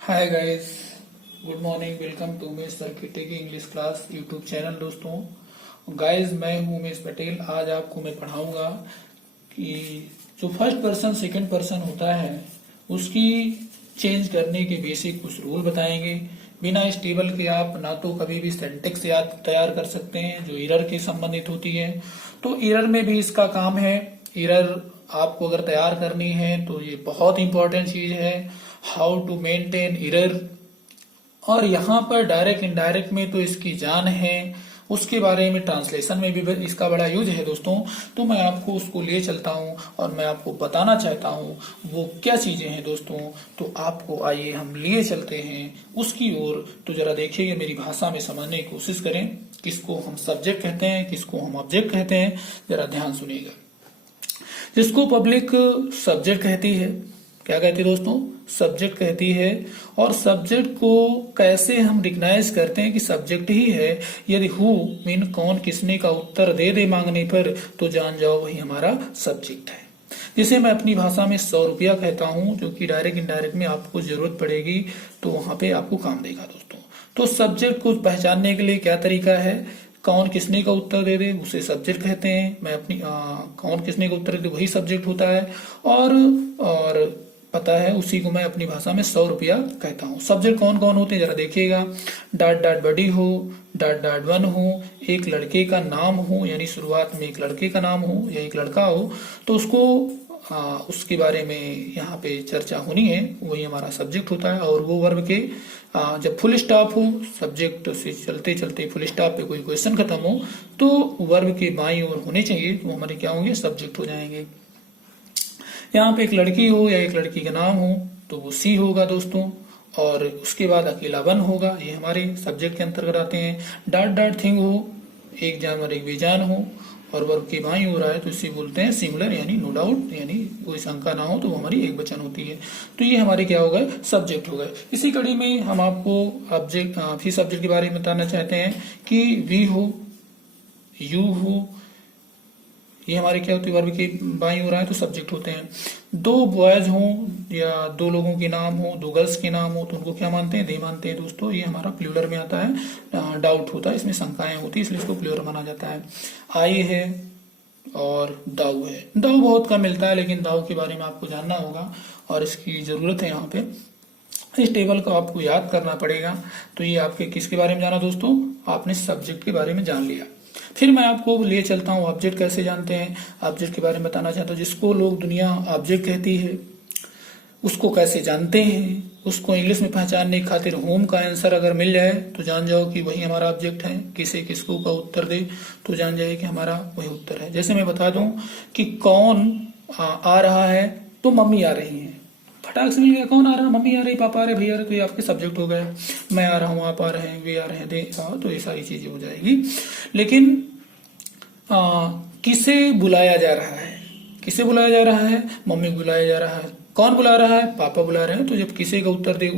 Hi guys, good morning. Welcome to Umesh sir की tech English class YouTube channel. दोस्तों guys, मैं हूं उमेश पटेल। आज आपको मैं पढ़ाऊंगा कि जो फर्स्ट पर्सन सेकंड पर्सन होता है उसकी चेंज करने के बेसिक कुछ रूल बताएंगे। बिना इस टेबल के आप ना तो कभी भी सिंटेक्स याद तैयार कर सकते हैं जो एरर के संबंधित होती है, तो एरर में भी इसका काम है। एरर आपको अगर तैयार करनी है तो ये बहुत इंपॉर्टेंट चीज है, हाउ टू मेंटेन एरर। और यहाँ पर डायरेक्ट इनडायरेक्ट में तो इसकी जान है, उसके बारे में ट्रांसलेशन में भी इसका बड़ा यूज है दोस्तों। तो मैं आपको उसको ले चलता हूँ और मैं आपको बताना चाहता हूँ वो क्या चीजें हैं दोस्तों। तो आपको आइए हम लिए चलते हैं उसकी ओर। तो जरा देखिए, मेरी भाषा में समझने की कोशिश करें। किसको हम सब्जेक्ट कहते हैं, किसको हम ऑब्जेक्ट कहते हैं, जरा ध्यान सुनिएगा। जिसको पब्लिक सब्जेक्ट कहती है, क्या कहती है दोस्तों? सब्जेक्ट कहती है। और सब्जेक्ट को कैसे हम रिकग्नाइज करते हैं कि सब्जेक्ट ही है? यदि हु मीन कौन किसने का उत्तर दे दे मांगने पर तो जान जाओ वही हमारा सब्जेक्ट है। जिसे मैं अपनी भाषा में 100 रुपया कहता हूं, जो कि डायरेक्ट इनडायरेक्ट में आपको जरूरत पड़ेगी तो वहां पे आपको काम देगा दोस्तों। तो सब्जेक्ट को पहचानने के लिए क्या तरीका है? कौन किसने का उत्तर दे दे उसे सब्जेक्ट कहते हैं। मैं अपनी कौन किसने का उत्तर दे दे वही सब्जेक्ट होता है। और पता है उसी को मैं अपनी भाषा में 100 रुपया कहता हूँ। सब्जेक्ट कौन कौन होते हैं जरा देखिएगा। डॉट डॉट बडी हो, डॉट डॉट वन हो, एक लड़के का नाम हो, यानी शुरुआत में एक लड़के का नाम हो या एक लड़का हो तो उसको उसके बारे में यहाँ पे चर्चा होनी है, वही हमारा सब्जेक्ट होता है। और वो वर्ब के जब फुल स्टॉप हो, सब्जेक्ट से चलते चलते फुल स्टॉप पे कोई क्वेश्चन खत्म हो तो वर्ब के बाईं ओर होने चाहिए, वो हमारे क्या होंगे? सब्जेक्ट हो जाएंगे। यहाँ पे एक लड़की हो या एक लड़की का नाम हो तो वो सी होगा दोस्तों। और उसके बाद अकेला वन होगा, ये हमारे सब्जेक्ट के अंतर्गत आते हैं। डॉट डॉट थिंग हो, एक जानवर एक बेजान हो और वर्ब के बाईं ओर आए तो इसे बोलते हैं सिंगुलर, यानी नो डाउट, यानी कोई शंका ना हो तो वो हमारी एक वचन होती है। तो ये हमारे क्या हो गए? सब्जेक्ट हो गए। इसी कड़ी में हम आपको ऑब्जेक्ट फिर सब्जेक्ट के बारे में बताना चाहते हैं कि वी हो, यू हो, ये हमारे क्या होती है? वर्ब के बाईं ओर आए तो सब्जेक्ट होते हैं। दो बॉयज हों या दो लोगों के नाम हो, दो गर्ल्स के नाम हो तो उनको क्या मानते हैं? दे मानते हैं दोस्तों। ये हमारा प्लूरल में आता है, डाउट होता है, इसमें शंकाएं होती है, इसलिए इसको प्लूरल माना जाता है। आई है और दाऊ है। दाऊ बहुत कम मिलता है लेकिन दाऊ के बारे में आपको जानना होगा और इसकी जरूरत है। यहाँ पे इस टेबल को आपको याद करना पड़ेगा। तो ये आपके किसके बारे में जाना दोस्तों? आपने सब्जेक्ट के बारे में जान लिया। फिर मैं आपको ले चलता हूँ ऑब्जेक्ट कैसे जानते हैं, ऑब्जेक्ट के बारे में बताना चाहता हूँ। जिसको लोग दुनिया ऑब्जेक्ट कहती है उसको कैसे जानते हैं? उसको इंग्लिश में पहचानने की खातिर होम का आंसर अगर मिल जाए तो जान जाओ कि वही हमारा ऑब्जेक्ट है। किसे किसको का उत्तर दे तो जान जाए कि हमारा वही उत्तर है। जैसे मैं बता दूं कि कौन आ रहा है तो मम्मी आ रही है। फटाक से मिल गया, कौन आ रहा है? मम्मी आ रही, पापा आ रहे, भैया आ रहे, तो ये आपके सब्जेक्ट हो गए। मैं आ रहा हूँ, आप आ रहे हैं, वे आ रहे हैं, दे तो ये सारी चीजें हो जाएगी। लेकिन किसे बुलाया जा रहा है? किसे बुलाया जा रहा है? मम्मी बुलाया जा रहा है। कौन बुला रहा है? पापा बुला रहे हैं। तो जब किसे का उत्तर दे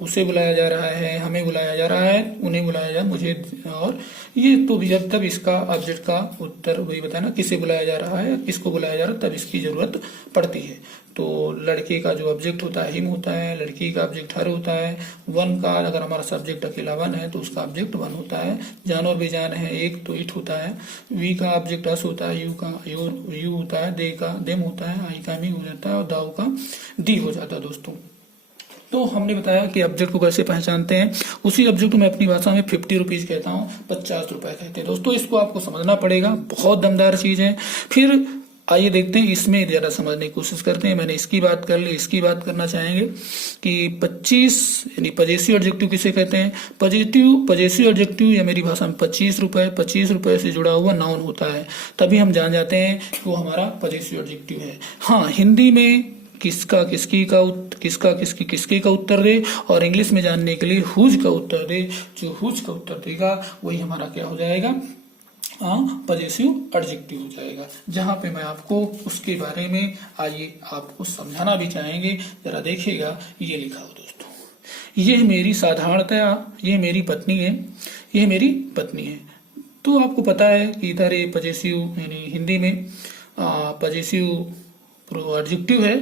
उसे बुलाया जा रहा है, हमें बुलाया जा रहा है, उन्हें बुलाया जा, मुझे, और ये तो भी जब तब इसका ऑब्जेक्ट का उत्तर वही बताना, किसे बुलाया जा रहा है, किसको बुलाया जा रहा है, तब इसकी जरूरत पड़ती है। तो लड़के का जो ऑब्जेक्ट होता है हिम होता है, लड़की का ऑब्जेक्ट हर होता है। वन का अगर हमारा सब्जेक्ट अकेला वन है तो उसका ऑब्जेक्ट वन होता है। जानवर बेजान है एक तो इट होता है। वी का ऑब्जेक्ट अस होता है, यू का यू होता है, दे का देम होता है, आई का मी हो जाता है और दाऊ का दी हो जाता है दोस्तों। तो हमने बताया कि ऑब्जेक्ट को कैसे पहचानते हैं। उसी ऑब्जेक्ट को मैं अपनी भाषा में 50 रुपीज कहता हूँ, 50 रुपए कहते हैं दोस्तों। इसको आपको समझना पड़ेगा, बहुत दमदार चीज है। फिर आइए देखते हैं, इसमें ज्यादा समझने की कोशिश करते हैं। मैंने इसकी बात कर ली, इसकी बात करना चाहेंगे कि 25 यानी पजेसिव एडजेक्टिव किसे कहते हैं? पजेसिव एडजेक्टिव या मेरी भाषा में 25 रुपए, 25 रुपए से जुड़ा हुआ नाउन होता है, तभी हम जान जाते हैं कि वो हमारा पजेसिव एडजेक्टिव है। हाँ, हिंदी में किसका किसकी का किसका किसकी किसके का उत्तर दे और इंग्लिश में जानने के लिए हुज का उत्तर दे। जो हुज का उत्तर देगा वही हमारा क्या हो जाएगा? पजेसिव एडजेक्टिव हो जाएगा। जहां पे मैं आपको उसके बारे में आइए आपको समझाना भी चाहेंगे। जरा देखिएगा, ये लिखा हो दोस्तों, ये मेरी साधारणतया, ये मेरी पत्नी है, ये मेरी पत्नी है। तो आपको पता है कि इधर ये पजेसिव यानी हिंदी में पजेसिव एडजेक्टिव है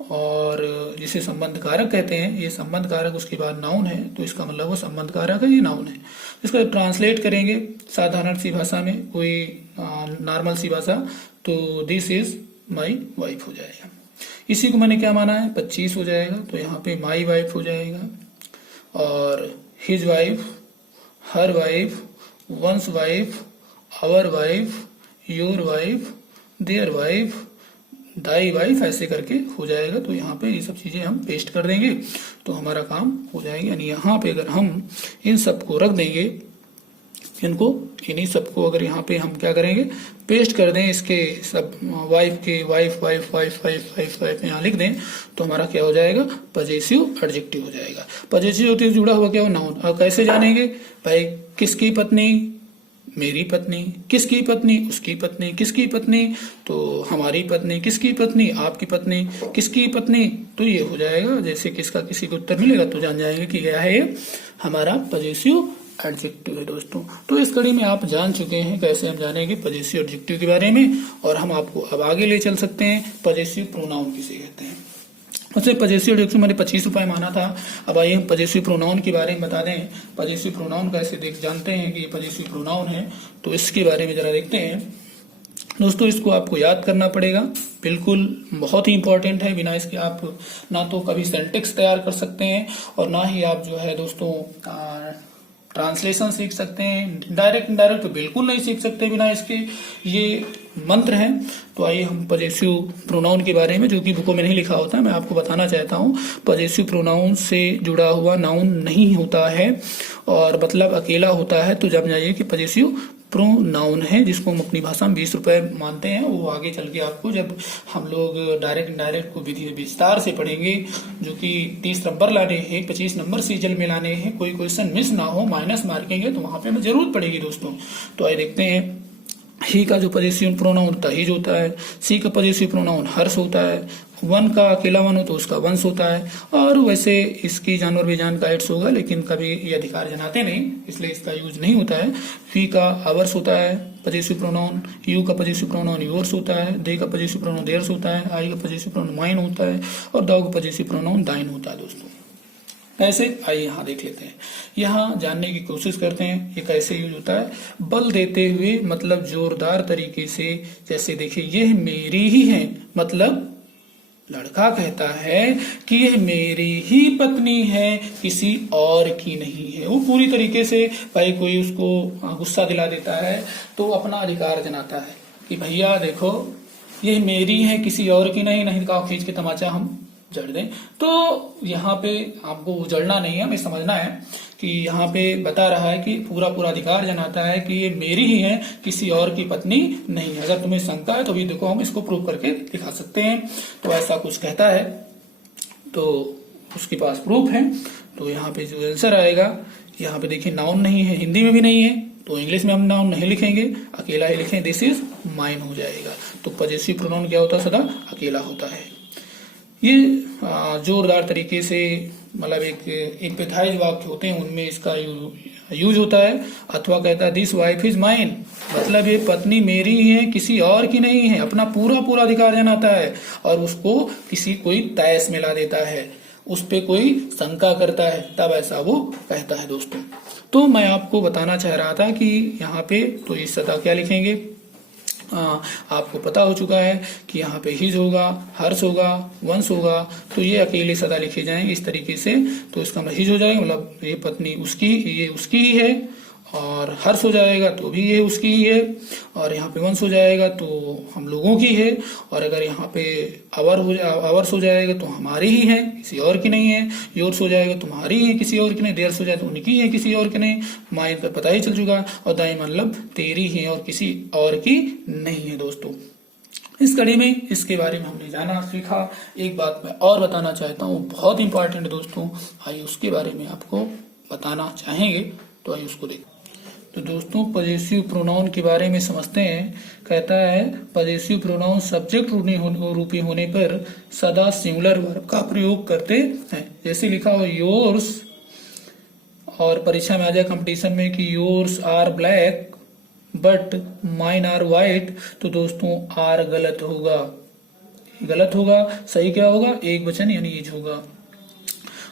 और जिसे संबंध कारक कहते हैं, ये संबंध कारक उसके बाद नाउन है, तो इसका मतलब वो संबंध कारक है, ये नाउन है। इसको ट्रांसलेट करेंगे साधारण सी भाषा में, कोई नॉर्मल सी भाषा, तो दिस इज माई वाइफ हो जाएगा। इसी को मैंने क्या माना है, 25 हो जाएगा, तो यहाँ पे माई वाइफ हो जाएगा, और his wife, her wife, one's wife, our wife, your wife, their wife, thy wife, ऐसे करके हो जाएगा। तो यहाँ पे ये सब चीजें हम पेस्ट कर देंगे तो हमारा काम हो जाएगा। यानी यहाँ पे अगर हम इन सबको रख देंगे, इन्हीं सबको अगर यहाँ पे हम क्या करेंगे, पेस्ट कर दें, इसके सब वाइफ के wife wife wife wife wife wife यहाँ लिख दें, तो हमारा क्या हो जाएगा, पजेसिव एडजेक्टिव हो जाएगा। पजेसिव एडजेक्टिव जुड़ा हुआ क्या हो, नाउन। और कैसे जानेंगे भाई, किसकी पत्नी, मेरी पत्नी, किसकी पत्नी, उसकी पत्नी, किसकी पत्नी, तो हमारी पत्नी, किसकी पत्नी, आपकी पत्नी, किसकी पत्नी, तो ये हो जाएगा। जैसे किसका किसी को उत्तर मिलेगा तो जान जाएंगे कि क्या है, ये हमारा पजेसिव एडजेक्टिव है दोस्तों। तो इस कड़ी में आप जान चुके हैं कैसे हम जानेंगे पजेसिव एडजेक्टिव के बारे में, और हम आपको अब आगे ले चल सकते हैं पजेसिव प्रोनाउन किसे कहते हैं। वैसे पजेसिव एडजेक्टिव मैंने 25 रुपए माना था। अब आइए हम पजेसिव प्रोनाउन के बारे में बता दें। पजेसिव प्रोनाउन कैसे जानते हैं कि ये पजेसिव प्रोनाउन है, तो इसके बारे में जरा देखते हैं दोस्तों। इसको आपको याद करना पड़ेगा, बिल्कुल बहुत ही इंपॉर्टेंट है। बिना इसके आप ना तो कभी सेंटेक्स तैयार कर सकते हैं, और ना ही आप जो है दोस्तों ट्रांसलेशन सीख सकते हैं। डायरेक्ट इनडायरेक्ट तो बिल्कुल नहीं सीख सकते बिना इसके, ये मंत्र है। तो आइए हम पजेसिव प्रोनाउन के बारे में, जो कि बुकों में नहीं लिखा होता है, मैं आपको बताना चाहता हूँ। पजेसिव प्रोनाउन से जुड़ा हुआ नाउन नहीं होता है, और मतलब अकेला होता है, तो जब जाइए कि पजेसिव प्रोनाउन है, जिसको हम अपनी भाषा में 20 रुपए मानते हैं। वो आगे चल के आपको जब हम लोग डायरेक्ट इनडायरेक्ट को विधि विस्तार से पढ़ेंगे, जो कि 30 नंबर लाने हैं, 25 नंबर सीजल में लाने हैं, कोई क्वेश्चन मिस ना हो, माइनस मार्केंगे, तो वहां पे हमें जरूरत पड़ेगी दोस्तों। तो आइए देखते हैं। ही का जो पजेसिव प्रोनाउन होता है हिज होता है, सी का पजेसिव प्रोनाउन हर्ष होता है, वन का अकेला वन हो तो उसका वंश होता है, और वैसे इसकी जानवर बेजान का एड्स होगा, लेकिन कभी ये अधिकार जनाते नहीं, इसलिए इसका यूज नहीं होता है। वी का आवर्स होता है पजेसिव प्रोनाउन, यू का पजेसिव प्रोनाउन योर्स होता है, दे का पजेसिव प्रोनाउन देयर्स होता है, आई का पजेसिव प्रोनाउन माइन होता है, और दाउ का पजेसिव प्रोनाउन दाइन होता है दोस्तों। कैसे, आइए यहाँ देख लेते हैं। यहाँ जानने की कोशिश करते हैं ये कैसे यूज होता है। बल देते हुए मतलब जोरदार तरीके से, जैसे देखिए यह मेरी ही है, मतलब लड़का कहता है कि यह मेरी ही पत्नी है, किसी और की नहीं है। वो पूरी तरीके से, भाई कोई उसको गुस्सा दिला देता है तो अपना अधिकार जनाता है कि भैया देखो यह मेरी है, किसी और की नहीं, नहीं तो खींच के तमाचा हम जड़ दें। तो यहाँ पे आपको जड़ना नहीं है, हमें समझना है कि यहाँ पे बता रहा है कि पूरा पूरा अधिकार जनाता है कि ये मेरी ही है, किसी और की पत्नी नहीं है। अगर तुम्हें शंका है तो भी देखो हम इसको प्रूव करके दिखा सकते हैं। तो ऐसा कुछ कहता है तो उसके पास प्रूफ है। तो यहाँ पे जो आंसर आएगा, यहाँ पे देखिए नाउन नहीं है, हिंदी में भी नहीं है, तो इंग्लिश में हम नाउन नहीं लिखेंगे, अकेला ही लिखें, दिस इज माइन हो जाएगा। तो पजेसिव प्रोनाउन क्या होता है, सदा अकेला होता है। ये जोरदार तरीके से, मतलब एक पेथाइज वाक्य होते हैं उनमें इसका यूज होता है। अथवा कहता है दिस वाइफ इज माइन, मतलब ये पत्नी मेरी ही है, किसी और की नहीं है, अपना पूरा पूरा अधिकार जनाता है, और उसको किसी कोई तैस में ला देता है, उस पे कोई शंका करता है, तब ऐसा वो कहता है दोस्तों। तो मैं आपको बताना चाह रहा था कि यहाँ पे तो इस सदा क्या लिखेंगे, आपको पता हो चुका है कि यहाँ पे हिज होगा, हर्ष होगा, वंश होगा, तो ये अकेले सदा लिखे जाएंगे इस तरीके से। तो इसका मतलब हिज हो जाएगा, मतलब ये पत्नी उसकी, ये उसकी ही है, और हर्ष हो जाएगा तो भी ये उसकी ही है, और यहाँ पे वंश हो जाएगा तो हम लोगों की है, और अगर यहाँ पे अवर्स हो जाएगा तो हमारी ही है, किसी और की नहीं है, योर्स हो जाएगा तुम्हारी है, किसी और की नहीं, देयर्स हो जाए तो उनकी है, किसी और की नहीं, माइन का पता ही चल चुका, और दाई मतलब तेरी है और किसी और की नहीं है दोस्तों। इस कड़ी में इसके बारे में हमने जाना सीखा। एक बात मैं और बताना चाहता हूँ, बहुत इंपॉर्टेंट दोस्तों, आइए उसके बारे में आपको बताना चाहेंगे, तो आइए उसको देखें। तो दोस्तों पजेसिव प्रोनाउन के बारे में समझते हैं। कहता है पजेसिव प्रोनाउन सब्जेक्ट रूपी होने पर सदा सिंगुलर वर्ब का प्रयोग करते हैं। जैसे लिखा हो योर्स, और परीक्षा में आ जाए कंपटीशन में कि yours are black but mine are white, तो दोस्तों आर गलत होगा, गलत होगा। सही क्या होगा, एक वचन यानी इज होगा।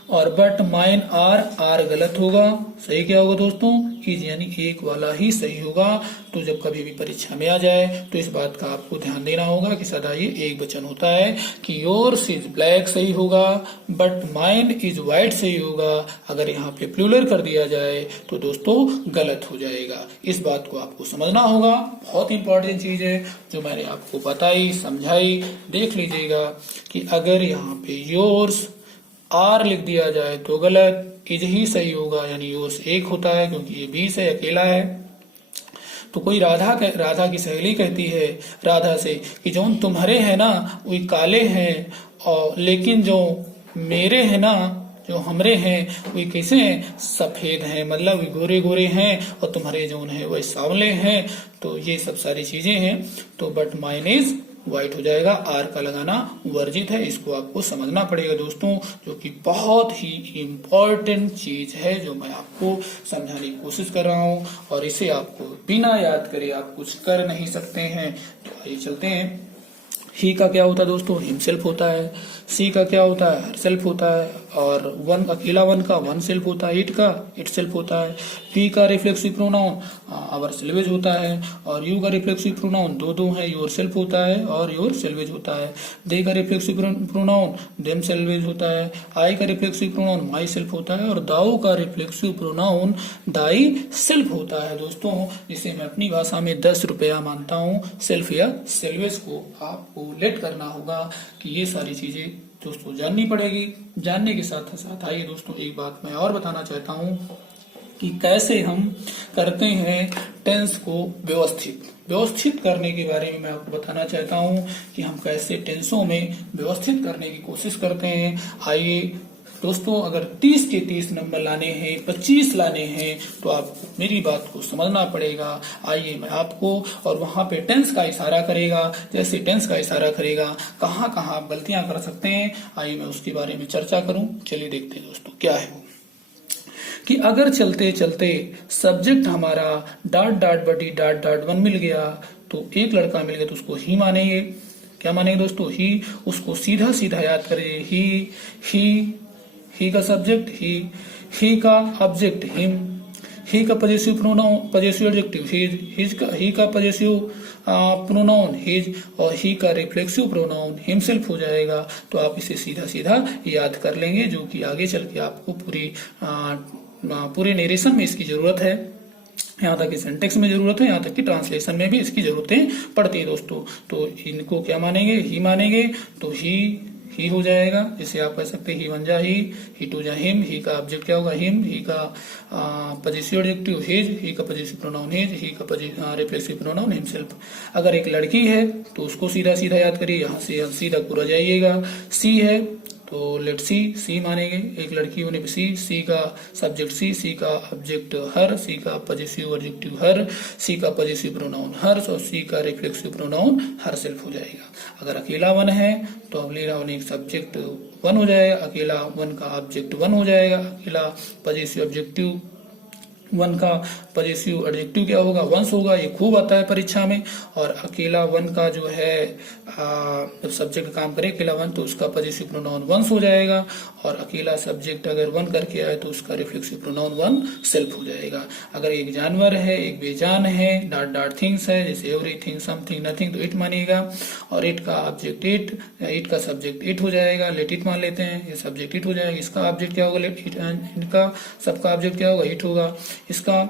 और बट माइन आर गलत होगा। सही क्या होगा दोस्तों, इज यानी एक वाला ही सही होगा। तो जब कभी भी परीक्षा में आ जाए तो इस बात का आपको ध्यान देना होगा कि सदा ये एक वचन होता है कि योर्स इज ब्लैक सही होगा, बट माइन इज व्हाइट सही होगा। अगर यहाँ पे प्लूरल कर दिया जाए तो दोस्तों गलत हो जाएगा। इस बात को आपको समझना होगा, बहुत इंपॉर्टेंट चीज है जो मैंने आपको बताई समझाई। देख लीजिएगा कि अगर यहाँ पे योर्स आर लिख दिया जाए तो गलत, इज ही सही होगा यानी योर्स एक होता है क्योंकि ये 20 है, अकेला है। तो कोई राधा की सहेली कहती है राधा से कि जो तुम्हारे है ना वो काले हैं, और लेकिन जो मेरे है ना, जो हमरे हैं वो कैसे हैं, सफेद हैं, मतलब गोरे गोरे हैं, और तुम्हारे जो है वो सांवले हैं। तो ये सब सारी चीजें हैं। तो बट माइन इज व्हाइट हो जाएगा, आर का लगाना वर्जित है। इसको आपको समझना पड़ेगा दोस्तों, जो कि बहुत ही इम्पोर्टेंट चीज है जो मैं आपको समझाने की कोशिश कर रहा हूं। और इसे आपको बिना याद करे आप कुछ कर नहीं सकते हैं। तो आइए चलते हैं। ही का क्या होता है दोस्तों, हिमसेल्फ होता है। सी का क्या होता है, हरसेल्फ होता है। और वन, अकेला वन का वन सेल्फ होता है। इट का इट सेल्फ होता है। पी का रिफ्लेक्सिव प्रोनाउन आवर सेल्वेज होता है। और यू का रिफ्लेक्सिव प्रोनाउन दो है, योर सेल्फ होता है और योर सेल्वेज होता है। दे का रिफ्लेक्सिव प्रोनाउन देम सेल्वेज होता है। आई का रिफ्लेक्सिव प्रोनाउन माई सेल्फ होता है। और दाऊ का रिफ्लेक्सिव प्रोनाउन दाई सेल्फ होता है दोस्तों, जिसे मैं अपनी भाषा में 10 रुपया मानता हूँ। सेल्फ या सेल्वेज को आपको लेट करना होगा कि ये सारी चीजें दोस्तों जाननी पड़ेगी। जानने के साथ साथ आइए दोस्तों एक बात मैं और बताना चाहता हूँ कि कैसे हम करते हैं टेंस को व्यवस्थित करने के बारे में मैं आपको बताना चाहता हूँ कि हम कैसे टेंसों में व्यवस्थित करने की कोशिश करते हैं। आइए दोस्तों, अगर 30 के 30 नंबर लाने हैं, 25 लाने हैं, तो आपको मेरी बात को समझना पड़ेगा। आइए मैं आपको, और वहां पे टेंस का इशारा करेगा, जैसे टेंस का इशारा करेगा कहाँ कहाँ आप गलतियां कर सकते हैं, आइए मैं उसके बारे में चर्चा करूं। चलिए देखते हैं दोस्तों क्या है वो, कि अगर चलते चलते सब्जेक्ट हमारा डाट डाट बटी डाट डाट वन मिल गया, तो एक लड़का मिल गया तो उसको ही मानेंगे। क्या मानेंगे दोस्तों, ही। उसको सीधा सीधा याद करें, ही का सब्जेक्ट ही का ऑब्जेक्ट हिम, ही का पजेसिव प्रोनाउन पजेसिव एडजेक्टिव ही का पजेसिव प्रोनाउन हिज, और ही का रिफ्लेक्सिव प्रोनाउन हिमसेल्फ हो जाएगा। तो आप इसे सीधा सीधा याद कर लेंगे, जो कि आगे चल के आपको पूरे नरेशन में इसकी जरूरत है। यहाँ तक कि सेंटेक्स में जरूरत है, यहाँ तक कि ट्रांसलेशन में भी इसकी जरूरतें पड़ती है दोस्तों। तो इनको क्या मानेंगे, ही मानेंगे। तो ही हो जाएगा, जिसे आप कह सकते हैं ही वन जा ही टू जा हिम। ही का ऑब्जेक्ट क्या होगा, हिम। ही का पजेसिव एडजेक्टिव हिज, ही का पजेसिव प्रोनाउन हिज, ही का रिफ्लेक्सिव प्रोनाउन हिमसेल्फ। अगर एक लड़की है तो उसको सीधा सीधा याद करिए, यहाँ से सीधा पूरा जाइएगा। सी है तो लेट सी मानेंगे, एक लड़की होने पे सी का सब्जेक्ट सी का ऑब्जेक्ट हर, सी का पजेसिव एडजेक्टिव हर, सी का पजेसिव प्रोनाउन हर, और सी का रिफ्लेक्सिव प्रोनाउन हर सेल्फ हो जाएगा। अगर अकेला वन है तो अकेला वन एक सब्जेक्ट वन हो जाएगा, अकेला वन का ऑब्जेक्ट वन हो जाएगा, अकेला पजेसिव ऑब्जेक्टिव वन का पजेसिव एडजेक्टिव क्या होगा, वंस होगा। ये खूब आता है परीक्षा में। और अकेला वन का जो है जब सब्जेक्ट काम करे अकेला वन, तो उसका पजेसिव प्रोनाउन वंस हो जाएगा। और अकेला सब्जेक्ट अगर वन करके आए तो उसका रिफ्लेक्सिव प्रोनाउन वन सेल्फ हो जाएगा। अगर एक जानवर है, एक बेजान है, डाट डाट थिंग्स है, जैसे एवरीथिंग, समथिंग, नथिंग, तो इट मानेगा। और इट का ऑब्जेक्ट इट का सब्जेक्ट इट हो जाएगा, लेट इट मान लेते हैं, ये सब्जेक्ट इट हो जाएगा। इसका ऑब्जेक्ट क्या होगा, लेट इट, इनका सबका ऑब्जेक्ट क्या होगा, इट होगा। इसका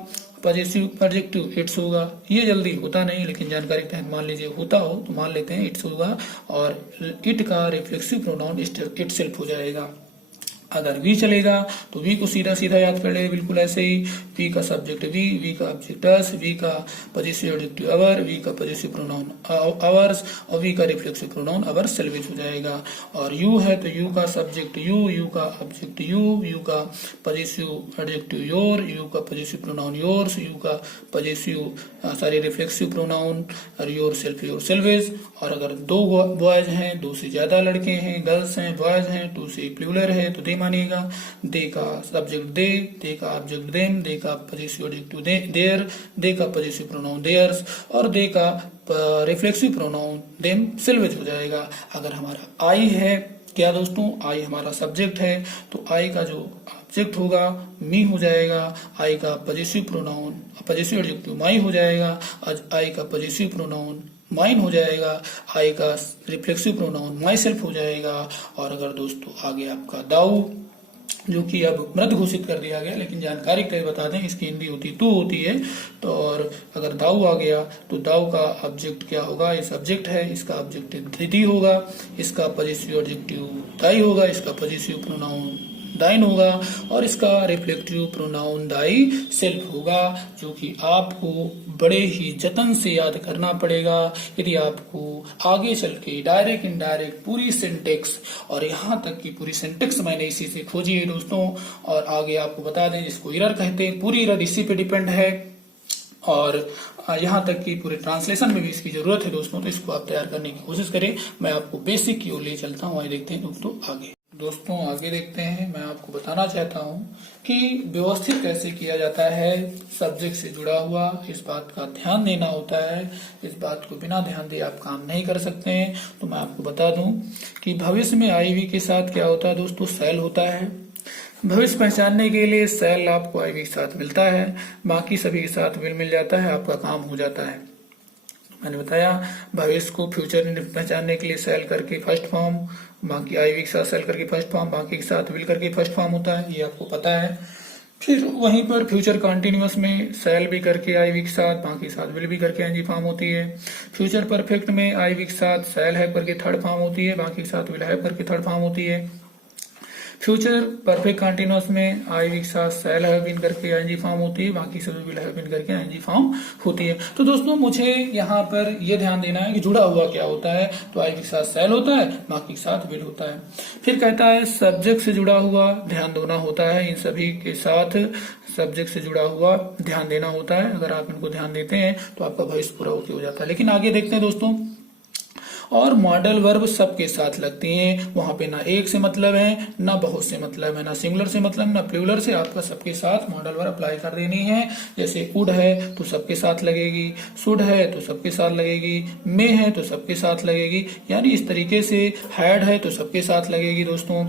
पजेसिव एडजेक्टिव इट्स होगा। ये जल्दी होता नहीं, लेकिन जानकारी के तहत मान लीजिए होता हो तो मान लेते हैं इट्स होगा। और इट का रिफ्लेक्सिव प्रोनाउन इट सेल्फ हो जाएगा। अगर वी चलेगा तो वी को सीधा सीधा याद कर ले, बिल्कुल ऐसे ही। वी का सब्जेक्ट वी का ऑब्जेक्ट अस, वी का पजेसिव एडजेक्टिव अवर, वी का पजेसिव प्रोनाउन अवर्स, और वी का रिफ्लेक्सिव प्रोनाउन अवर सेल्वेज हो जाएगा। और यू है तो यू का सब्जेक्ट यू का ऑब्जेक्ट यू का पजेसिव एडजेक्टिव योर, यू का पजेसिव प्रोनाउन योर्स, यू का पजेसिव रिफ्लेक्सिव प्रोनाउन और योर सेल्वेज। और अगर दो बॉयज हैं, दो से ज्यादा लड़के हैं, गर्ल्स हैं, बॉयज हैं, टू से प्लूरल है तो दे मानिएगा। दे का सब्जेक्ट दे का ऑब्जेक्ट देम, दे का पजेसिव एडजेक्टिव देयर, दे का पजेसिव प्रोनाउन देयर्स और दे का रिफ्लेक्सिव प्रोनाउन देम सिल्वेज हो जाएगा। अगर हमारा आई है, क्या दोस्तों, आई हमारा सब्जेक्ट है, तो आई का जो ऑब्जेक्ट होगा मी हो जाएगा, आई का पजेसिव प्रोनाउन पजेसिव एडजेक्टिव माई हो जाएगा, आई का पजेसिव प्रोनाउन माइन हो जाएगा, आई का रिफ्लेक्सिव प्रोनाउन माई सेल्फ हो जाएगा। और अगर दोस्तों आगे आपका दाऊ, जो कि अब मृत घोषित कर दिया गया, लेकिन जानकारी के लिए बता दें इसकी हिंदी होती तू होती है। तो और अगर दाऊ आ गया तो दाऊ का ऑब्जेक्ट क्या होगा, ये सब्जेक्ट है, इसका ऑब्जेक्ट दीदी होगा, इसका पजेसिव एडजेक्टिव दाई होगा, इसका पजेसिव प्रोनाउन दाइन होगा और इसका रिफ्लेक्टिव प्रोनाउन दाई सेल्फ होगा, जो कि आपको बड़े ही जतन से याद करना पड़ेगा यदि आपको आगे चल के डायरेक्ट इनडायरेक्ट पूरी सिंटेक्स और यहाँ तक की पूरी सिंटेक्स मैंने इसी से खोजी है दोस्तों। और आगे आपको बता दें इसको इरर कहते हैं, पूरी इरर इसी पे डिपेंड है और यहाँ तक कि पूरे ट्रांसलेशन में भी इसकी जरूरत है दोस्तों। तो इसको आप तैयार करने की कोशिश करें। मैं आपको बेसिक की ओर ले चलता हूँ। आइए देखते हैं दोस्तों आगे देखते हैं। मैं आपको बताना चाहता हूँ कि व्यवस्थित कैसे किया जाता है सब्जेक्ट से जुड़ा हुआ। इस बात का ध्यान देना होता है, इस बात को बिना ध्यान दिए आप काम नहीं कर सकते हैं। तो मैं आपको बता दूं कि भविष्य में आईवी के साथ क्या होता है दोस्तों, सेल होता है। भविष्य पहचानने के लिए सेल आपको आईवी के साथ मिलता है, बाकी सभी के साथ विल मिल जाता है, आपका काम हो जाता है। मैंने बताया भविष्य को फ्यूचर पहचानने के लिए सेल करके फर्स्ट फॉर्म, बाकी आईवी के साथ सेल करके फर्स्ट फॉर्म, बाकी के साथ विल करके फर्स्ट फॉर्म होता है, ये आपको पता है। फिर वहीं पर फ्यूचर कंटिन्यूअस में सेल भी करके आईवी के साथ, बाकी के साथ विल भी करके एनजी फॉर्म होती है। फ्यूचर परफेक्ट में आईवी के साथ सेल है करके थर्ड फॉर्म होती है, बाकी के साथ विल है करके थर्ड फॉर्म होती है। फ्यूचर परफेक्ट कंटिन्यूअस में आईवी के साथ सेल हैव बीन करके आईएनजी फॉर्म होती है, बाकी सभी विल हैव बीन करके आईएनजी फॉर्म होती है। तो दोस्तों मुझे यहाँ पर यह ध्यान देना है कि जुड़ा हुआ क्या होता है। तो आईवी के साथ सेल होता है, बाकी के साथ विल होता है। फिर कहता है सब्जेक्ट से जुड़ा हुआ ध्यान देना होता है। इन सभी के साथ सब्जेक्ट से जुड़ा हुआ ध्यान देना होता है। अगर आप इनको ध्यान देते हैं तो आपका भविष्य पूरा हो जाता है। लेकिन आगे देखते हैं दोस्तों, और मॉडल वर्ब सबके साथ लगती हैं। वहां पे ना एक से मतलब है, ना बहुत से मतलब है, ना सिंगुलर से मतलब, ना प्लूरल से। आपका सबके साथ मॉडल वर्ब अप्लाई कर देनी है। जैसे वुड है तो सबके साथ लगेगी, शुड है तो सबके साथ लगेगी, मे है तो सबके साथ लगेगी, यानी इस तरीके से हैड है तो सबके साथ लगेगी दोस्तों,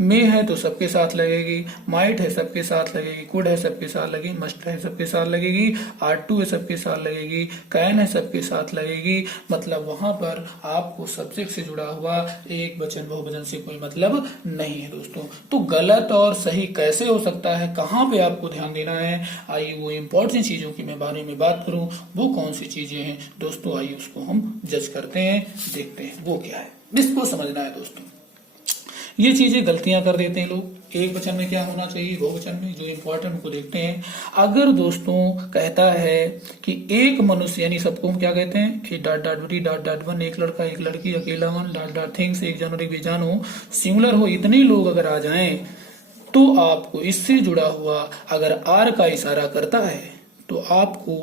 मे है तो सबके साथ लगेगी, माइट है सबके साथ लगेगी, कुड है सबके साथ लगेगी, मस्ट है सबके साथ लगेगी, आर टू है सबके साथ लगेगी, कैन है सबके साथ लगेगी। मतलब वहां पर आपको सब्जेक्ट से जुड़ा हुआ एक वचन बहुवचन से कोई मतलब नहीं है दोस्तों। तो गलत और सही कैसे हो सकता है, कहां पे आपको ध्यान देना है, आइए वो इंपॉर्टेंट चीजों की मैं बारे में बात करूं, वो कौन सी चीजें हैं दोस्तों, आइए उसको हम जज करते हैं, देखते हैं वो क्या है। इसको समझना है दोस्तों। ये चीजें गलतियां कर देते हैं लोग। एक वचन में क्या होना चाहिए, बहुवचन में, जो इंपॉर्टेंट उनको देखते हैं। अगर दोस्तों कहता है कि एक मनुष्य, यानी सबको हम क्या कहते हैं, A dot dot B dot dot one, एक लड़का एक लड़की अकेला वन डॉट डॉट थिंग्स, एक जन और एक बेजान हो, सिंगुलर हो, इतने लोग अगर आ जाएं तो आपको इससे जुड़ा हुआ अगर आर का इशारा करता है तो आपको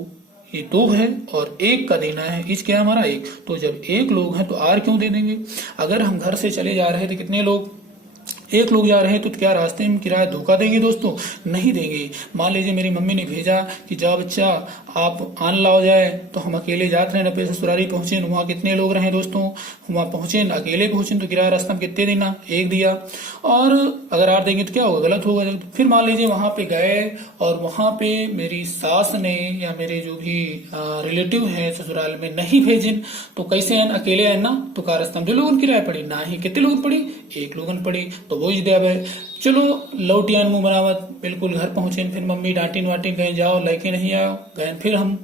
ये दो है और एक का देना है। इच क्या है हमारा एक, तो जब एक लोग हैं तो आर क्यों दे देंगे। अगर हम घर से चले जा रहे हैं तो कितने लोग, एक लोग जा रहे हैं, तो क्या रास्ते में किराया धोखा देंगे दोस्तों, नहीं देंगे। मान लीजिए मेरी मम्मी ने भेजा कि जाओ बच्चा आप आन लाओ जाए, तो हम अकेले जाते रहे, नब्बे ससुराली पहुंचे, वहां कितने लोग रहे दोस्तों, वहां पहुंचे अकेले पहुंचे, तो किराया रास्ता में कितने देना, एक दिया। और अगर आर देंगे तो क्या होगा, गलत होगा। फिर मान लीजिए वहां पे गए और वहां पे मेरी सास ने या मेरे जो भी रिलेटिव है ससुराल में नहीं भेजे, तो कैसे आए, अकेले आए ना, तो कार रास्ता में जो लोगों किराया पड़ी ना ही, कितने लोगों पड़ी, एक लोगन पड़ी, तो वो ही दिया भाई। चलो लौटियान मुंह बनावत, बिल्कुल घर पहुंचे, फिर मम्मी डांटिन वाटिन कहीं जाओ लेके नहीं आओ, गए फिर हम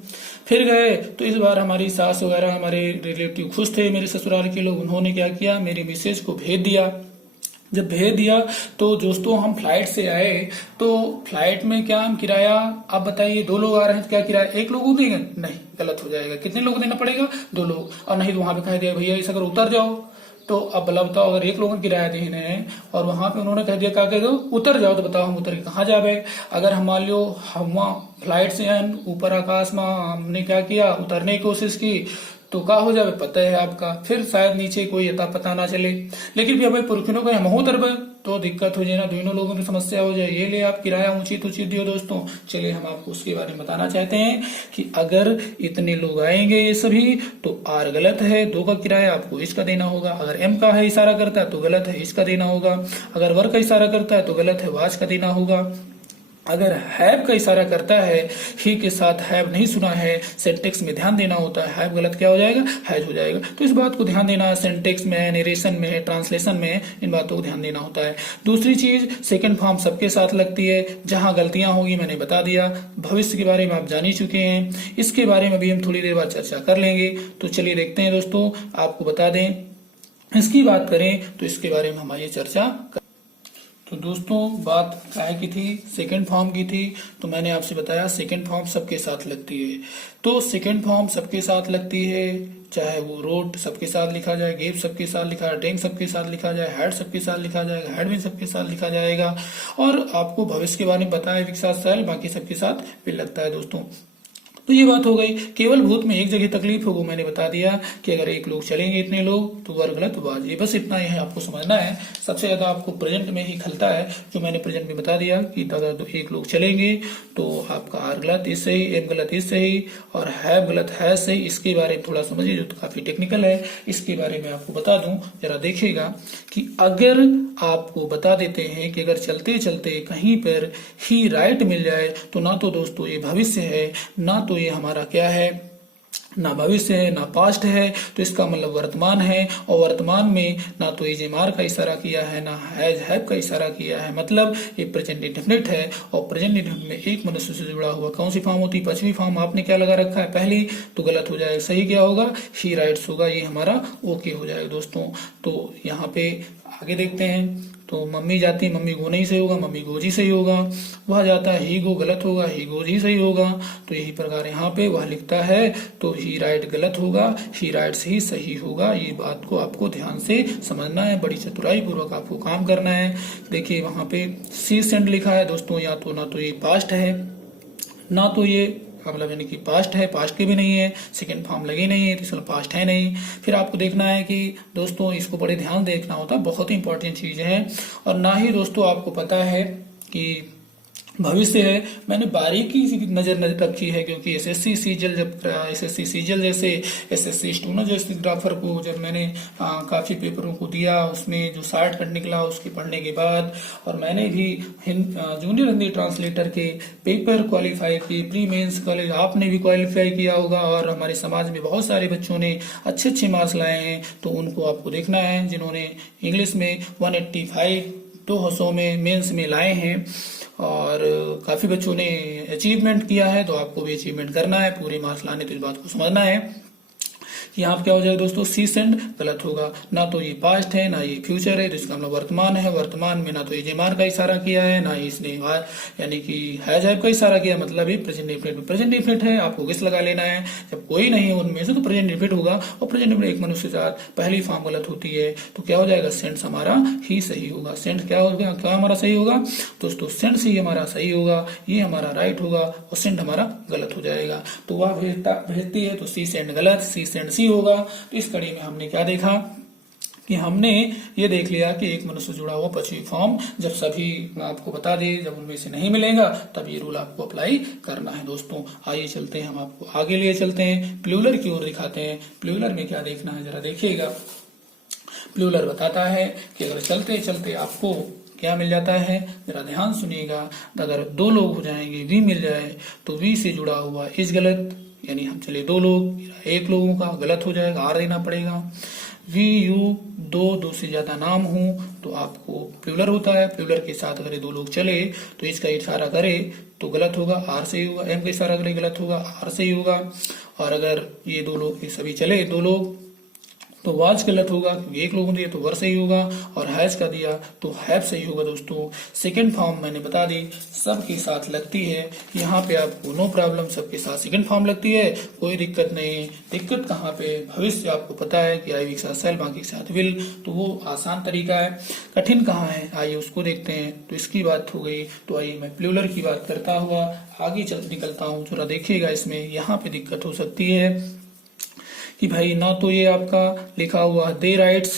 फिर गए। तो इस बार हमारी सास वगैरह हमारे रिलेटिव खुश थे, मेरे ससुराल के लोग, उन्होंने क्या किया, मेरी मिसेज को भेज दिया। जब भेज दिया तो दोस्तों हम फ्लाइट से आए, तो फ्लाइट में क्या हम किराया, आप बताइए दो लोग आ रहे हैं तो क्या किराया एक लोग देंगे, नहीं, गलत हो जाएगा। कितने लोग देना पड़ेगा, दो लोग। और नहीं तो वहां पे कह दिया भैया इस अगर उतर जाओ, तो अब भला बताओ अगर एक लोगों किराया देने हैं और वहां पे उन्होंने कह दिया क्या कह दो उतर जाओ, तो बताओ हम उतर के कहाँ जावे। अगर हम मान लो हम वहां फ्लाइट से आए ऊपर आकाश में, हमने क्या किया उतरने की कोशिश की, तो का हो जावे पता है आपका, फिर शायद नीचे कोई अता पता ना चले। लेकिन भी अब पुरखिनों का हम हो तरब तो दिक्कत हो जाए ना, दोनों लोगों की समस्या हो जाए। ये ले आप किराया ऊंची तो उचित दियो दोस्तों। चलिए हम आपको उसके बारे में बताना चाहते हैं कि अगर इतने लोग आएंगे ये सभी तो आर गलत है, 2 का किराया आपको इसका देना होगा। अगर एम का है इशारा करता है तो गलत है, इसका देना होगा। अगर वर का इशारा करता है तो गलत है, वाच का देना होगा। अगर हैव का इशारा करता है, ही के साथ हैव नहीं सुना है, सेंटेक्स में ध्यान देना होता है। हैव गलत क्या हो जाएगा, हैज हो जाएगा। तो इस बात को ध्यान देना है, सेंटेक्स में, नरेशन में, ट्रांसलेशन में इन बातों को ध्यान देना होता है। दूसरी चीज, सेकंड फॉर्म सबके साथ लगती है। जहां गलतियां होगी मैंने बता दिया। भविष्य के बारे में आप जान ही चुके हैं, इसके बारे में भी हम थोड़ी देर बाद चर्चा कर लेंगे। तो चलिए देखते हैं दोस्तों, आपको बता दें, इसकी बात करें तो इसके बारे में हमारी चर्चा। तो दोस्तों बात काय की थी, सेकंड फॉर्म की थी। तो मैंने आपसे बताया सेकंड फॉर्म सबके साथ लगती है। तो सेकंड फॉर्म सबके साथ लगती है, चाहे वो रोड सबके साथ लिखा जाए, गेव सबके साथ लिखा जाए, ड्रिंक सबके साथ लिखा जाए, हैड सबके साथ लिखा जाएगा, हैड भी सबके साथ लिखा जाएगा। और आपको भविष्य के बारे में बताया विकसात साल, बाकी सबके साथ भी लगता है दोस्तों। तो ये बात हो गई। केवल भूत में एक जगह तकलीफ होगी, मैंने बता दिया कि अगर एक लोग चलेंगे इतने लोग तो वर गलत बाज। ये बस इतना ही है, आपको समझना है। सबसे ज्यादा आपको प्रेजेंट में ही खलता है, जो मैंने प्रेजेंट में बता दिया कि अगर एक लोग चलेंगे तो आपका आर गलत इस सही, एम गलत इस सही और हैव गलत है सही। इसके बारे में थोड़ा समझिए, जो तो काफी टेक्निकल है। इसके बारे में आपको बता दूं, जरा देखिएगा कि अगर आपको बता देते हैं कि अगर चलते चलते कहीं पर ही राइट मिल जाए तो ना तो दोस्तों ये भविष्य है, ना तो ये हमारा क्या है, ना भविष्य है, ना पास्ट है। तो इसका मतलब वर्तमान है, और वर्तमान में ना तो इजेमार का इशारा किया है, ना हैज हैव का इशारा किया है। मतलब ये प्रेजेंट इंडेफिनिट है, और प्रेजेंट इंडेफिनिट में एक मनुष्य से जुड़ा हुआ कौन सी फॉर्म होती है, पांचवी फॉर्म। आपने क्या लगा रखा है पहली, तो गलत हो जाएगा। सही क्या होगा, ही राइट्स होगा। ये हमारा ओके हो जाएगा दोस्तों। तो यहाँ पे आगे देखते हैं। तो मम्मी जाती, मम्मी गो नहीं सही होगा, मम्मी गोजी सही होगा। वह जाता है, ही गो गलत होगा, ही गोज ही सही होगा। तो यही प्रकार यहाँ पे वह लिखता है तो ही राइट गलत होगा, ही राइट्स ही सही होगा। ये बात को आपको ध्यान से समझना है, बड़ी चतुराई पूर्वक आपको काम करना है। देखिए वहां पे सी सेंड लिखा है दोस्तों, या तो ना तो ये पास्ट है, ना तो ये मतलब यानी कि पास्ट है, पास्ट के भी नहीं है, सेकंड फॉर्म लगी नहीं है, तो इसका पास्ट है नहीं। फिर आपको देखना है कि दोस्तों इसको बड़े ध्यान देखना होता है, बहुत ही इंपॉर्टेंट चीज है। और ना ही दोस्तों आपको पता है कि भविष्य है। मैंने बारीकी नजर रखी है, क्योंकि एसएससी सीजल जैसे एसएससी स्टेनोग्राफर को जब मैंने काफी पेपरों को दिया, उसमें जो शार्ट कट निकला उसके पढ़ने के बाद, और मैंने भी जूनियर हिंदी ट्रांसलेटर के पेपर क्वालिफाई किए, प्री मेंस कॉलेज आपने भी क्वालिफाई किया होगा, और हमारे समाज में बहुत सारे बच्चों ने अच्छे अच्छे मार्क्स लाए हैं। तो उनको आपको देखना है, जिन्होंने इंग्लिश में 185 200 में मेंस में लाए हैं, और काफी बच्चों ने अचीवमेंट किया है। तो आपको भी अचीवमेंट करना है, पूरे मार्क्स लाने। तो इस बात को समझना है। यहाँ पे क्या हो जाएगा दोस्तों, सी सेंड गलत होगा। ना तो ये पास्ट है, ना ये फ्यूचर है, तो इसका मतलब वर्तमान है। वर्तमान में ना तो इजेमार का इशारा किया है, ना इसने यानी कि हैज हैव का इशारा किया, मतलब ये प्रेजेंट डेफिनेट। प्रेजेंट डेफिनेट है, आपको किस लगा लेना है। जब कोई नहीं है उनमें से तो प्रेजेंट डेफिनेट होगा, और प्रेजेंट डेफिनेट एक मनुष्य के साथ पहली फॉर्म गलत होती है, तो क्या हो जाएगा, सेंस हमारा ही सही होगा। सेंस क्या होगा, क्या हमारा सही होगा दोस्तों, सेंस ही हमारा सही होगा, ये हमारा राइट होगा, और सेंट हमारा गलत हो जाएगा। तो वह भेजती है तो सी सेंड गलत, सी सेंड सी होगा। तो इस कड़ी में हमने क्या देखा कि हमने ये देख लिया कि एक मनुष्य जुड़ा हुआ पांचवी फॉर्म, जब सभी आपको बता दिए, जब उनमें से नहीं मिलेगा तब ये रूल आपको अप्लाई करना है दोस्तों। आइए चलते हैं, हम आपको आगे लिए चलते हैं, प्लूरल की ओर दिखाते हैं। प्लूरल में क्या देखना है जरा देखिएगा। प्लूरल बताता है कि अगर चलते चलते आपको क्या मिल जाता है, जरा ध्यान सुनिएगा। अगर 2 लोग हो जाएंगे, वी मिल जाए, तो वी से जुड़ा हुआ इस गलत, यानी हम चले 2 लोग, एक लोगों का गलत हो जाएगा, आर देना पड़ेगा। वी यू 2 से ज्यादा नाम हो तो आपको प्लूरल होता है। प्लूरल के साथ अगर 2 लोग चले तो इसका इशारा करे तो गलत होगा, आर से ही होगा। एम का इशारा करे गलत होगा, आर से ही होगा। और अगर ये 2 लोग सभी चले 2 लोग तो वाज गलत होगा, क्योंकि एक लोगों ने दिया तो वर सही होगा, और हैज का दिया तो हैव सही होगा दोस्तों। सेकंड फॉर्म मैंने बता दी सबके साथ लगती है, यहाँ पे आपको नो प्रॉब्लम, सबके साथ सेकंड फॉर्म लगती है, कोई दिक्कत नहीं। दिक्कत कहाँ पे, भविष्य आपको पता है कि आई के साथ सेल, बाकी के साथ विल, तो वो आसान तरीका है। कठिन कहाँ है, आइए उसको देखते हैं। तो इसकी बात हो गई, तो आइए मैं प्लूरल की बात करता हुआ आगे निकलता हूँ। थोड़ा देखिएगा, इसमें यहाँ पे दिक्कत हो सकती है कि भाई ना तो ये आपका लिखा हुआ दे राइट्स,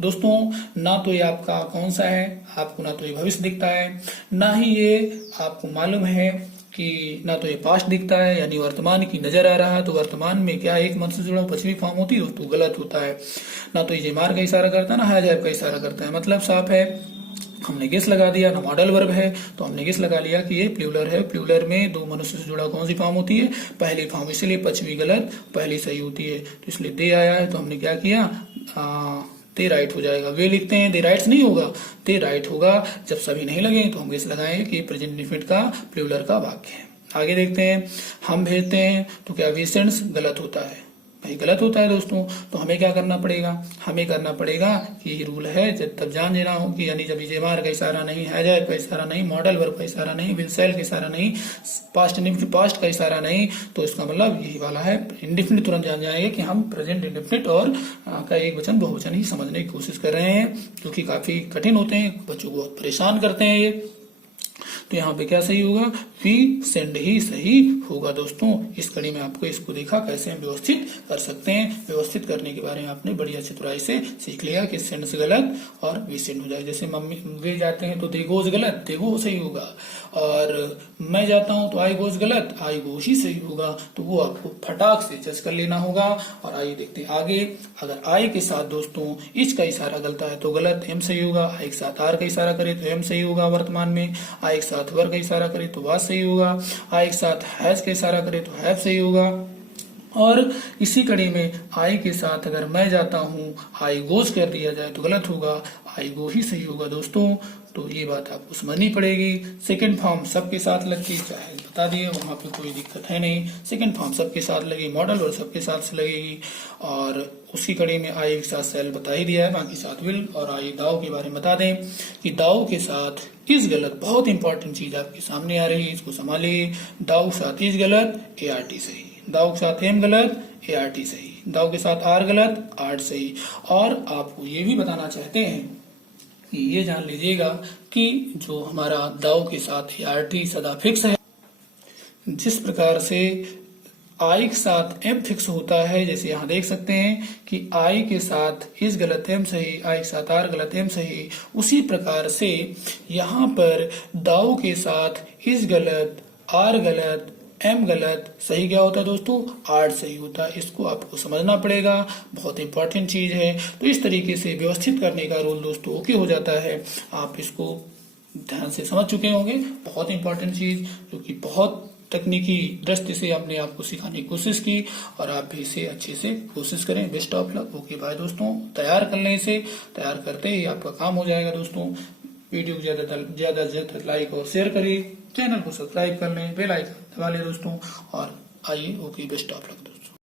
दोस्तों ना तो ये आपका कौन सा है, आपको ना तो ये भविष्य दिखता है, ना ही ये आपको मालूम है कि ना तो ये पास्ट दिखता है यानी वर्तमान की नजर आ रहा है। तो वर्तमान में क्या एक मन से जुड़ा पश्चिमी फॉर्म होती है दोस्तों, गलत होता है। ना तो ये मार का इशारा करता है ना हैजैब का इशारा करता है, मतलब साफ है। हमने गेस लगा दिया, ना मॉडल वर्ब है तो हमने गेस लगा लिया कि ये प्लूरल है। प्लूरल में दो मनुष्य से जुड़ा कौन सी फॉर्म होती है, पहली फॉर्म, इसलिए पश्चिमी गलत, पहली सही होती है। तो इसलिए दे आया है तो हमने क्या किया, दे राइट हो जाएगा। वे लिखते हैं दे राइट्स नहीं होगा, दे राइट होगा। जब सभी नहीं लगे तो हम गेस लगाएंगे कि प्रेजेंट इंडेफिनिट का प्लूरल का वाक्य है। आगे देखते हैं, हम भेजते हैं तो क्या वी सेंड्स गलत होता है, भाई गलत होता है दोस्तों। तो हमें क्या करना पड़ेगा, हमें करना पड़ेगा कि ये रूल है जब तब जान लेना हो कि यानी जब जेमार का इशारा नहीं, हैजैब का इशारा नहीं, मॉडल वर्ब का इशारा नहीं, विल सेल का इशारा नहीं, पास्ट का इशारा नहीं, तो इसका मतलब यही वाला है। इंडेफिनिट तुरंत जान जाएंगे कि हम प्रेजेंट इंडेफिनिट और का एक वचन बहुवचन ही समझने की कोशिश कर रहे हैं, जो कि काफी कठिन होते हैं, बच्चों को बहुत परेशान करते हैं ये। तो यहाँ पे क्या सही होगा, वी सेंड ही सही होगा दोस्तों। इस कड़ी में आपको इसको देखा कैसे हम व्यवस्थित कर सकते हैं। व्यवस्थित करने के बारे में आपने बढ़िया चतुराई से सीख लिया कि सेंड से गलत और वी सेंड हो जाए। जैसे मम्मी वे जाते हैं तो दे गोज गलत, दे गो सही होगा, और मैं जाता हूं तो आई गोज गलत, आई गोज ही सही होगा। तो वो आपको फटाक से जज कर लेना होगा। और आइए देखते हैं आगे, अगर आई के साथ दोस्तों इच का इशारा गलता है तो गलत, एम सही होगा। आई के साथ आर का इशारा करे तो एम सही होगा वर्तमान में। आई के साथ वर का इशारा करे तो वाज सही होगा। आई के साथ हैज का इशारा करे तो हैव सही होगा। और इसी कड़ी में आई के साथ अगर मैं जाता हूं, आई गोज कर दिया जाए तो गलत होगा, आई गो ही सही होगा दोस्तों। तो ये बात आपको समझनी पड़ेगी। सेकंड फॉर्म सबके साथ लगती, चाहे बता दिए, वहां पे कोई दिक्कत है नहीं। सेकंड फॉर्म सबके साथ लगेगी, मॉडल और सबके साथ से लगेगी। और उसकी कड़ी में आई के साथ सेल बता ही दिया है, बाकी साथ विल। और आई दाव के बारे में बता दें कि दाव के साथ इज गलत, बहुत इंपॉर्टेंट चीज आपके सामने आ रही है, इसको संभालिए। दाव के साथ इज गलत, ART सही। दाव के साथ एम गलत, ART सही। दाव के साथ आर गलत, आर्ट सही। और आपको ये भी बताना चाहते हैं कि ये जान लीजिएगा कि जो हमारा दाव के साथ ART सदा फिक्स है, जिस प्रकार से आई के साथ एम फिक्स होता है, जैसे यहाँ देख सकते हैं कि आई के साथ इस गलत एम सही, आई के साथ आर गलत एम सही, उसी प्रकार से यहाँ पर दाव के साथ इस गलत, आर गलत, एम गलत, सही क्या होता है दोस्तों, आर्ट सही होता है। इसको आपको समझना पड़ेगा, बहुत इंपॉर्टेंट चीज है। तो इस तरीके से व्यवस्थित करने का रूल दोस्तों ओके हो जाता है। आप इसको ध्यान से समझ चुके होंगे, बहुत इंपॉर्टेंट चीज जो कि बहुत तकनीकी दृष्टि से हमने आपको सिखाने की कोशिश की, और आप भी इसे अच्छे से कोशिश करें। Best of luck. Okay bye दोस्तों, तैयार कर लें, इसे तैयार करते ही आपका काम हो जाएगा दोस्तों। वीडियो को ज्यादा से ज्यादा लाइक और शेयर करिए, चैनल को सब्सक्राइब कर लें, बेल आइकन दबा लें दोस्तों। और आइए, ओके, बेस्ट ऑफ लक दोस्तों।